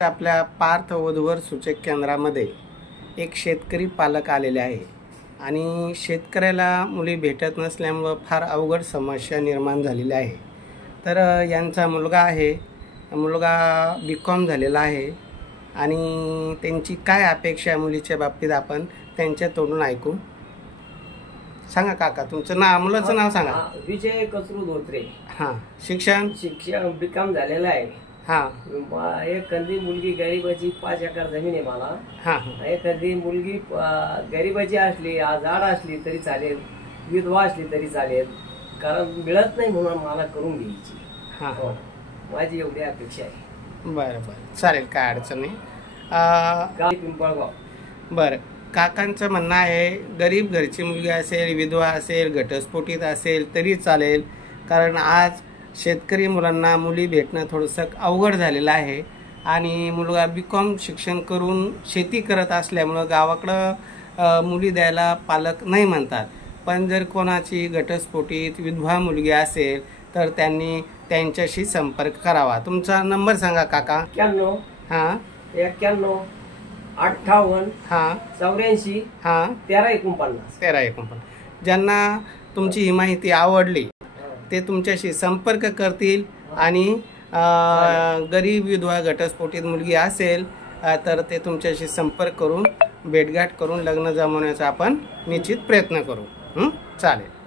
आपल्या पार्थ वधूवर सूचक केंद्रामध्ये एक शेतकरी पालक आलेले आहे आणि शेतकऱ्याला मुली भेटत नसल्यामुळे फार अवघड समस्या निर्माण झालेली आहे। तर यांचा मुलगा आहे, मुलगा BCom झालेला आहे आणि त्यांची काय अपेक्षा आहे मुलीच्या बाबतीत आपण त्यांच्या तोंडून ऐकू। सांगा काका, तुमचं नाव, मुलाचं नाव सांगा। विजय कचरू धोत्रे। हां, शिक्षण BCom झालेलं आहे। हां, एखादी मुलगी गरीबाची 5 एकर जमीन आहे मला। हां, एखादी मुलगी गरीबाची असली, जाड असली तरी चालेल, विधवा असली तरी चालेल, कारण मिळत नाही म्हणून मला करून घ्यायची। हां, माझी एवढी अपेक्षा आहे। बरं बरं, चालेल, काय अडचण नाही। पिंपळगाव। बरं, काकांचं म्हणणं आहे गरीब घरची मुलगी असेल, विधवा असेल, घटस्फोटित असेल तरी चालेल, कारण आज शेतकरी मुलांना मुली भेटणं थोडंसं अवघड झालेलं आहे आणि मुलगा BCom शिक्षण करून शेती करत असल्यामुळं गावाकडं मुली द्यायला पालक नाही म्हणतात। पण जर कोणाची घटस्फोटित विधवा मुलगी असेल तर त्यांनी त्यांच्याशी संपर्क करावा। तुमचा नंबर सांगा काका। 91 हां 91 58 हां 84 हां 1349। ज्यांना तुमची ही माहिती आवडली ते तुमच्याशी संपर्क करतील आणि गरीब विधवा घटस्फोटित मुलगी असेल तर ते तुमच्याशी संपर्क करून भेटगाठ करून लग्न जमवण्याचा आपण निश्चित प्रयत्न करू। चालेल।